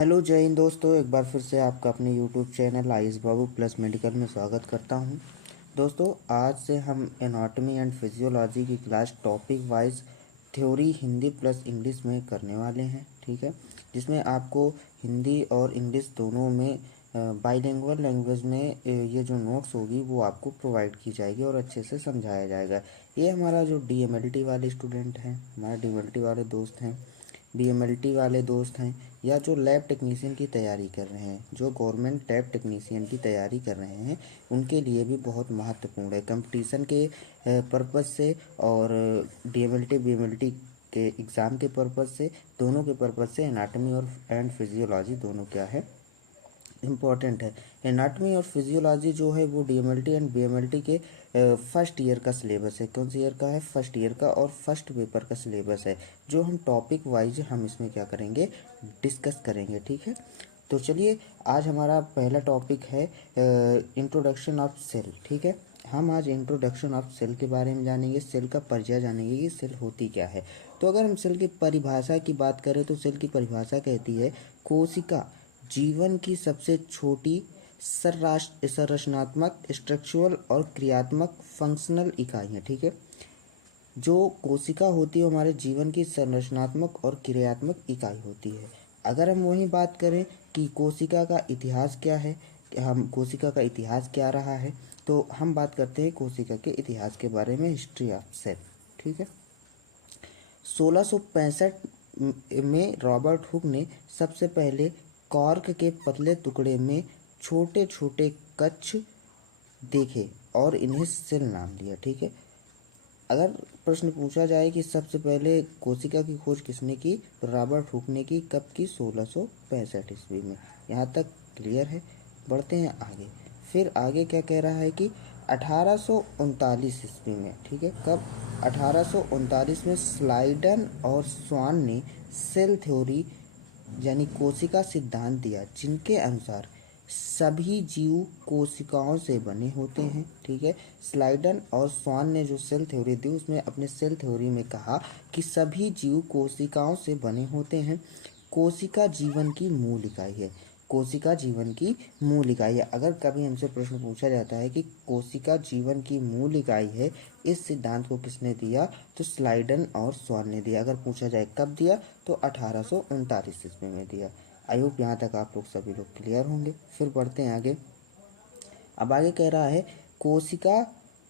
Hello जय हिंद दोस्तों, एक बार फिर से आपका अपने यूट्यूब चैनल आयुष बाबू प्लस मेडिकल में स्वागत करता हूं। दोस्तों, आज से हम एनाटॉमी एंड फिजियोलॉजी की class topic wise theory Hindi plus English में करने वाले हैं। ठीक है, जिसमें आपको हिंदी और इंग्लिश दोनों में बाइलिंगुअल लैंग्वेज में ये जो नोट्स होगी वो आपको प्रोवाइड की जाएगी और अच्छे से समझाया जाएगा। ये हमारा जो डीएमएलटी वाले स्टूडेंट हैं, हमारे डीएमएलटी वाले दोस्त हैं, डीएमएलटी वाले दोस्त हैं, या जो लैब टेक्नीशियन की तैयारी कर रहे हैं, जो गवर्नमेंट लैब टेक्नीशियन की तैयारी कर रहे हैं, उनके लिए भी बहुत महत्वपूर्ण है कंपटीशन के पर्पज़ से और डीएमएलटी बीएमएलटी के एग्ज़ाम के पर्पज़ से, दोनों के पर्पज़ से एनाटॉमी और एंड फिजियोलॉजी दोनों क्या है, इम्पॉर्टेंट है। एनाटॉमी और फिजियोलॉजी जो है वो डीएमएलटी एंड बीएमएलटी के फर्स्ट ईयर का सिलेबस है। कौन सी ईयर का है? फर्स्ट ईयर का, और फर्स्ट पेपर का सिलेबस है, जो हम टॉपिक वाइज हम इसमें क्या करेंगे, डिस्कस करेंगे। ठीक है, तो चलिए, आज हमारा पहला टॉपिक है इंट्रोडक्शन ऑफ सेल। ठीक है, हम आज इंट्रोडक्शन ऑफ सेल के बारे में जानेंगे, सेल का परिचय जानेंगे कि सेल होती क्या है। तो अगर हम सेल की परिभाषा की बात करें तो सेल की परिभाषा कहती है कोशिका जीवन की सबसे छोटी संरचनात्मक, स्ट्रक्चरल और क्रियात्मक फंक्शनल इकाइयाँ। ठीक है, जो कोशिका होती है हमारे जीवन की संरचनात्मक और क्रियात्मक इकाई होती है। अगर हम वही बात करें कि कोशिका का इतिहास क्या है, कि हम कोशिका का इतिहास क्या रहा है, तो हम बात करते हैं कोशिका के इतिहास के बारे में, हिस्ट्री ऑफ सेल। ठीक है, 1665 में रॉबर्ट हुक ने सबसे पहले कॉर्क के पतले टुकड़े में छोटे छोटे कच्छ देखे और इन्हें सेल नाम दिया। ठीक है, अगर प्रश्न पूछा जाए कि सबसे पहले कोशिका की खोज किसने की, तो रॉबर्ट हुक ने की। कब की? 1665 ईस्वी में। यहाँ तक क्लियर है? बढ़ते हैं आगे। फिर आगे क्या कह रहा है कि 1839 ईस्वी में, ठीक है, कब? 1839 में स्लाइडन और स्वान ने सेल थ्योरी यानी कोशिका सिद्धांत दिया, जिनके अनुसार सभी जीव कोशिकाओं से बने होते हैं। ठीक है, स्लाइडन और स्वान ने जो सेल थ्योरी दी, उसमें अपने सेल थ्योरी में कहा कि सभी जीव कोशिकाओं से बने होते हैं। कोशिका जीवन की मूल इकाई है। कोशिका जीवन की मूल इकाई है। अगर कभी हमसे प्रश्न पूछा जाता है कि कोशिका जीवन की मूल इकाई है, इस सिद्धांत को किसने दिया, तो स्लाइडन और स्वान ने दिया। अगर पूछा जाए कब दिया, तो 1839 ईस्वी में दिया। आई होप यहाँ तक आप लोग सभी लोग क्लियर होंगे। फिर बढ़ते हैं आगे। अब आगे कह रहा है कोशिका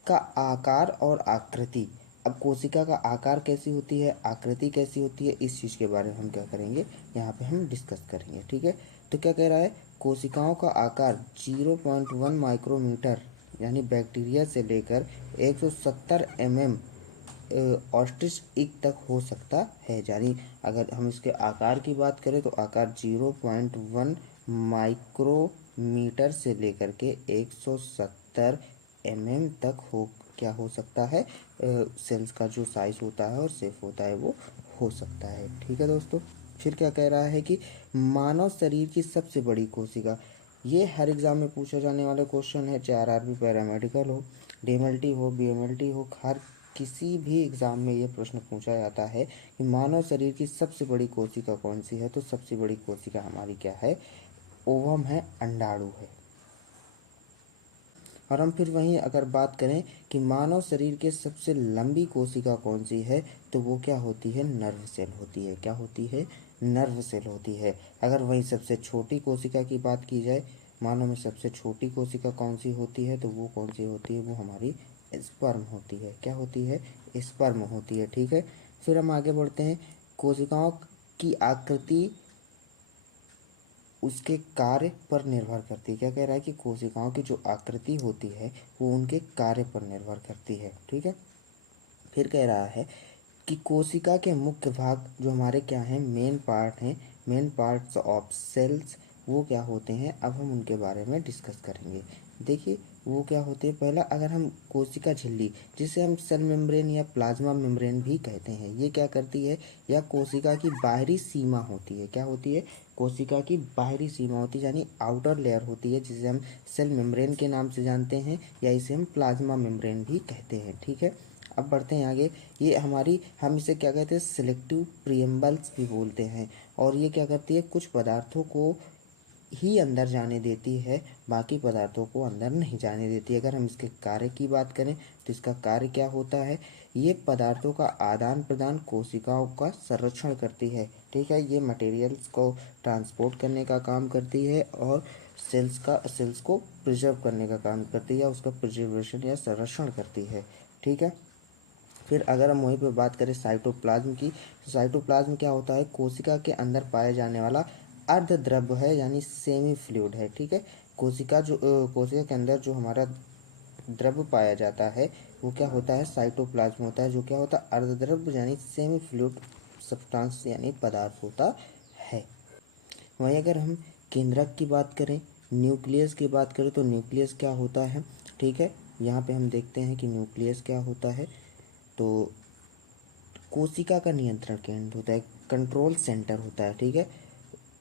का आकार और आकृति। अब कोशिका का आकार कैसी होती है, आकृति कैसी होती है, इस चीज़ के बारे में हम क्या करेंगे, यहाँ पे हम डिस्कस करेंगे। ठीक है, तो क्या कह रहा है, कोशिकाओं का आकार 0.1 माइक्रोमीटर यानी बैक्टीरिया से लेकर 170 mm ऑस्ट्रिच इक तक हो सकता है। यानी अगर हम इसके आकार की बात करें तो आकार 0.1 माइक्रोमीटर से लेकर के 170 mm तक क्या हो सकता है, सेल्स का जो साइज होता है और शेप होता है वो हो सकता है। ठीक है दोस्तों, फिर क्या कह रहा है कि मानव शरीर की सबसे बड़ी कोशिका, ये हर एग्जाम में पूछा जाने वाला क्वेश्चन है, चाहे आरआरबी पैरामेडिकल हो, डीएमएलटी हो, बीएमएलटी हो, हर किसी भी एग्ज़ाम में ये प्रश्न पूछा जाता है कि मानव शरीर की सबसे बड़ी कोशिका कौन सी है। तो सबसे बड़ी कोशिका हमारी क्या है, ओवम है, अंडाणु है। और हम फिर वहीं अगर बात करें कि मानव शरीर के सबसे लंबी कोशिका कौन सी है, तो वो क्या होती है, नर्व सेल होती है। क्या होती है? नर्व सेल होती है। अगर वहीं सबसे छोटी कोशिका की बात की जाए, मानव में सबसे छोटी कोशिका कौन सी होती है, तो वो कौन सी होती है, वो हमारी स्पर्म होती है। क्या होती है? स्पर्म होती है। ठीक है, फिर हम आगे बढ़ते हैं। कोशिकाओं की आकृति उसके कार्य पर निर्भर करती है। क्या कह रहा है कि कोशिकाओं की जो आकृति होती है वो उनके कार्य पर निर्भर करती है। ठीक है, फिर कह रहा है कि कोशिका के मुख्य भाग जो हमारे क्या हैं, मेन पार्ट हैं, मेन पार्ट्स ऑफ सेल्स, वो क्या होते हैं, अब हम उनके बारे में डिस्कस करेंगे। देखिए वो क्या होते हैं, पहला अगर हम कोशिका झिल्ली, जिसे हम सेल मेम्ब्रेन या प्लाज्मा मेम्ब्रेन भी कहते हैं, ये क्या करती है, या कोशिका की बाहरी सीमा होती है। क्या होती है? कोशिका की बाहरी सीमा होती है, यानी आउटर लेयर होती है, जिसे हम सेल मेम्ब्रेन के नाम से जानते हैं, या इसे हम प्लाज्मा मेम्ब्रेन भी कहते हैं। ठीक है, अब बढ़ते हैं आगे। ये हमारी, हम इसे क्या कहते हैं, सिलेक्टिव प्रिएम्बल्स भी बोलते हैं। और ये क्या करती है, कुछ पदार्थों को ही अंदर जाने देती है, बाकी पदार्थों को अंदर नहीं जाने देती। अगर हम इसके कार्य की बात करें तो इसका कार्य क्या होता है, ये पदार्थों का आदान प्रदान, कोशिकाओं का संरक्षण करती है। ठीक है, ये मटेरियल्स को ट्रांसपोर्ट करने का काम करती है और सेल्स को प्रिजर्व करने का काम करती है, उसका प्रिजर्वेशन या संरक्षण करती है। ठीक है, फिर अगर हम वहीं पे बात करें साइटोप्लाज्म की, तो साइटोप्लाज्म क्या होता है, कोशिका के अंदर पाया जाने वाला अर्धद्रव्य है, यानी सेमी फ्लूइड है। ठीक है, कोशिका के अंदर जो हमारा द्रव्य पाया जाता है वो क्या होता है, साइटोप्लाज्म होता है, जो क्या होता है, अर्धद्रव्य यानी सेमी फ्लूइड सब्सटेंस यानी पदार्थ होता है। वहीं अगर हम केंद्रक की बात करें, न्यूक्लियस की बात करें, तो न्यूक्लियस क्या होता है। ठीक है, यहाँ पे हम देखते हैं कि न्यूक्लियस क्या होता है। तो कोशिका का नियंत्रण केंद्र होता है, कंट्रोल सेंटर होता है। ठीक है,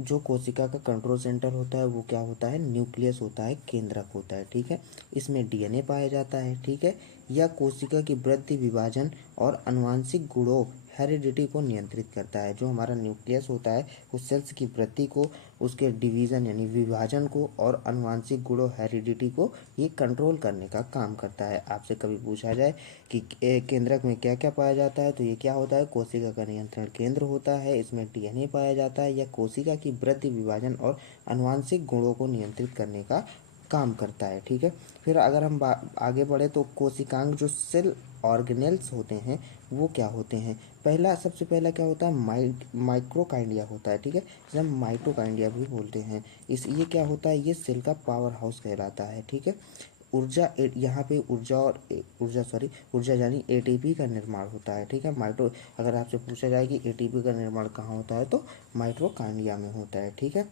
जो कोशिका का कंट्रोल सेंटर होता है वो क्या होता है, न्यूक्लियस होता है, केंद्रक होता है। ठीक है, इसमें डीएनए पाया जाता है। ठीक है, यह कोशिका की वृद्धि, विभाजन और आनुवांशिक गुणों, हेरिडिटी को नियंत्रित करता है। जो हमारा न्यूक्लियस होता है वो सेल्स की वृद्धि को, उसके डिवीजन यानी विभाजन को और आनुवांशिक गुणों, हेरिडिटी को ये कंट्रोल करने का काम करता है। आपसे कभी पूछा जाए कि केंद्रक में क्या क्या पाया जाता है, तो ये क्या होता है, कोशिका का नियंत्रण केंद्र होता है, इसमें डीएनए पाया जाता है, यह कोशिका की वृद्धि, विभाजन और आनुवांशिक गुणों को नियंत्रित करने का काम करता है। ठीक है, फिर अगर हम आगे बढ़े तो कोशिकांग जो सेल ऑर्गेनेल्स होते हैं वो क्या होते हैं। सबसे पहला क्या होता है, माइक्रोकाइंडिया होता है। ठीक है, जिसे हम माइटोकाइंडिया भी बोलते हैं। ये क्या होता है, ये सेल का पावर हाउस कहलाता है। ठीक है, यहाँ पे ऊर्जा यानी एटीपी का निर्माण होता है। ठीक है, अगर आपसे पूछा जाए कि एटीपी का निर्माण कहाँ होता है, तो माइटोकांड्रिया में होता है। ठीक है,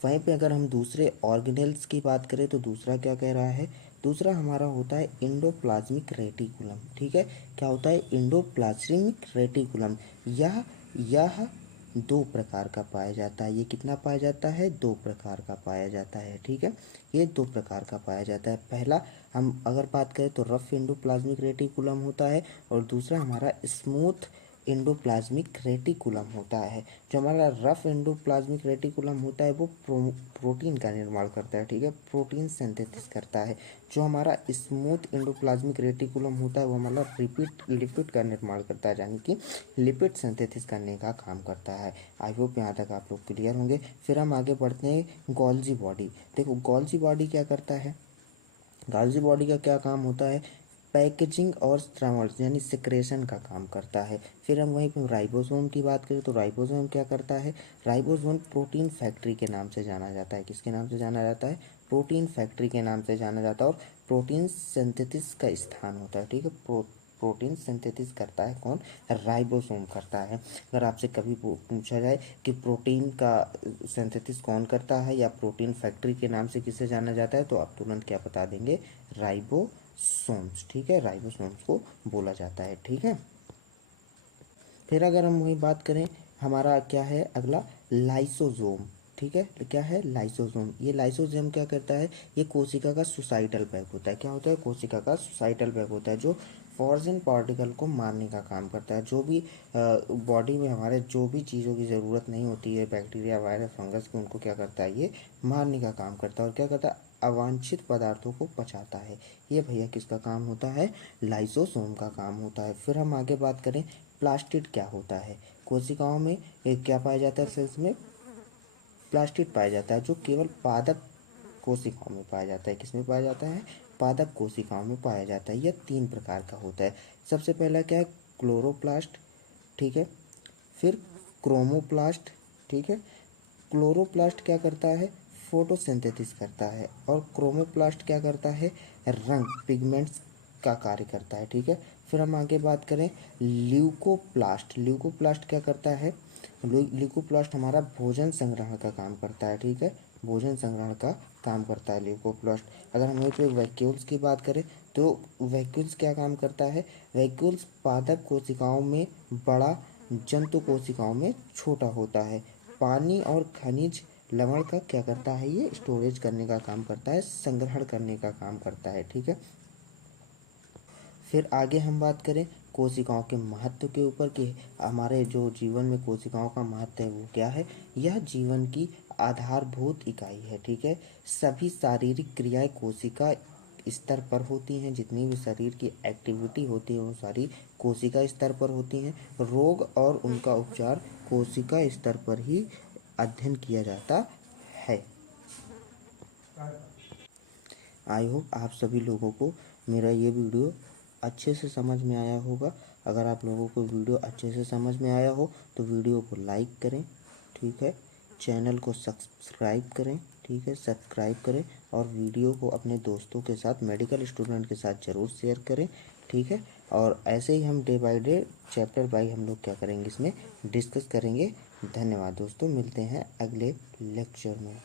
वहीं पे अगर हम दूसरे ऑर्गेनेल्स की बात करें तो दूसरा क्या कह रहा है, दूसरा हमारा होता है इंडोप्लाज्मिक रेटिकुलम। ठीक है, क्या होता है, इंडोप्लाज्मिक रेटिकुलम। यह दो प्रकार का पाया जाता है। ये कितना पाया जाता है, दो प्रकार का पाया जाता है। ठीक है, ये दो प्रकार का पाया जाता है। पहला हम अगर बात करें तो रफ इंडोप्लाज्मिक रेटिकुलम होता है, और दूसरा हमारा स्मूथ इंडोप्लाज्मिक रेटिकुलम होता है। जो हमारा रफ इंडोप्लाज्मिक रेटिकुलम होता है वो प्रोटीन का निर्माण करता है। ठीक है, प्रोटीन सिंथेसिस करता है। जो हमारा स्मूथ इंडोप्लाज्मिक रेटिकुलम होता है वो हमारा लिपिड का निर्माण करता है, यानी कि लिपिड सिंथेसिस करने का काम करता है। आई होप यहाँ तक आप लोग क्लियर होंगे। फिर हम आगे बढ़ते हैं गोल्जी बॉडी। देखो गोल्जी बॉडी क्या करता है, गोल्जी बॉडी का क्या काम होता है, पैकेजिंग और स्ट्रामल्स यानी सिक्रेशन का काम करता है। फिर हम वहीं पर राइबोसोम की बात करें तो राइबोसोम क्या करता है, राइबोसोम प्रोटीन फैक्ट्री के नाम से जाना जाता है। किसके नाम से जाना जाता है, प्रोटीन फैक्ट्री के नाम से जाना जाता है, और प्रोटीन सिंथेसिस का स्थान होता है। ठीक है, प्रोटीन सिंथेसिस करता है कौन, राइबोसोम करता है। अगर आपसे कभी पूछा जाए कि प्रोटीन का सिंथेसिस कौन करता है या प्रोटीन फैक्ट्री के नाम से किसे जाना जाता है, तो आप तुरंत क्या बता देंगे, राइबोसोम्स। ठीक है, राइबोसोम्स को बोला जाता है। ठीक है, फिर अगर हम वही बात करें, हमारा क्या है अगला, लाइसोसोम। ठीक है, क्या है, लाइसोसोम। ये लाइसोसोम क्या करता है, ये कोशिका का सुसाइटल बैग होता है। क्या होता है, कोशिका का सुसाइटल बैग होता है, जो फॉरेन पार्टिकल को मारने का काम करता है। जो भी बॉडी में हमारे जो भी चीज़ों की ज़रूरत नहीं होती है, बैक्टीरिया, वायरस, फंगस की, उनको क्या करता है, ये मारने का काम करता है। और क्या करता है, अवांछित पदार्थों को पचाता है। ये भैया किसका काम होता है, लाइसोसोम का काम होता है। फिर हम आगे बात करें, प्लास्टिड क्या होता है, कोशिकाओं में क्या पाया जाता है, सेल्स में प्लास्टिड पाया जाता है, जो केवल पादप कोशिकाओं में पाया जाता है। किसमें पाया जाता है, पादप कोशिकाओं में पाया जाता है। यह तीन प्रकार का होता है। सबसे पहला क्या है, क्लोरोप्लास्ट। ठीक है, फिर क्रोमोप्लास्ट। ठीक है, क्लोरोप्लास्ट क्या करता है, फोटोसिंथेसिस करता है, और क्रोमोप्लास्ट क्या करता है, रंग पिगमेंट्स का कार्य करता है। ठीक है, फिर हम आगे बात करें, ल्यूकोप्लास्ट। ल्यूकोप्लास्ट क्या करता है, ल्यूकोप्लास्ट हमारा भोजन संग्रहण का काम करता है। ठीक है, भोजन संग्रहण का काम करता है ल्यूकोप्लास्ट। अगर हम वहीं पे वैक्यूल्स की बात करें तो वैक्यूल्स क्या काम करता है, वैक्यूल्स पादप कोशिकाओं में बड़ा, जंतु कोशिकाओं में छोटा होता है। पानी और खनिज लवण का क्या करता है, ये स्टोरेज करने का काम करता है, संग्रहण करने का काम करता है। ठीक है, फिर आगे हम बात करें कोशिकाओं के महत्व के ऊपर कि हमारे जो जीवन में कोशिकाओं का महत्व है वो क्या है। यह जीवन की आधारभूत इकाई है, ठीक है। सभी शारीरिक क्रियाएं कोशिका स्तर पर होती हैं। जितनी भी शरीर की एक्टिविटी होती है वो सारी कोशिका स्तर पर होती हैं। रोग और उनका उपचार कोशिका स्तर पर ही अध्ययन किया जाता है। आई होप आप सभी लोगों को मेरा ये वीडियो अच्छे से समझ में आया होगा। अगर आप लोगों को वीडियो अच्छे से समझ में आया हो तो वीडियो को लाइक करें, ठीक है। चैनल को सब्सक्राइब करें, ठीक है, सब्सक्राइब करें। और वीडियो को अपने दोस्तों के साथ, मेडिकल स्टूडेंट के साथ ज़रूर शेयर करें, ठीक है। और ऐसे ही हम day by day chapter by हम लोग क्या करेंगे, इसमें डिस्कस करेंगे। धन्यवाद दोस्तों, मिलते हैं अगले लेक्चर में।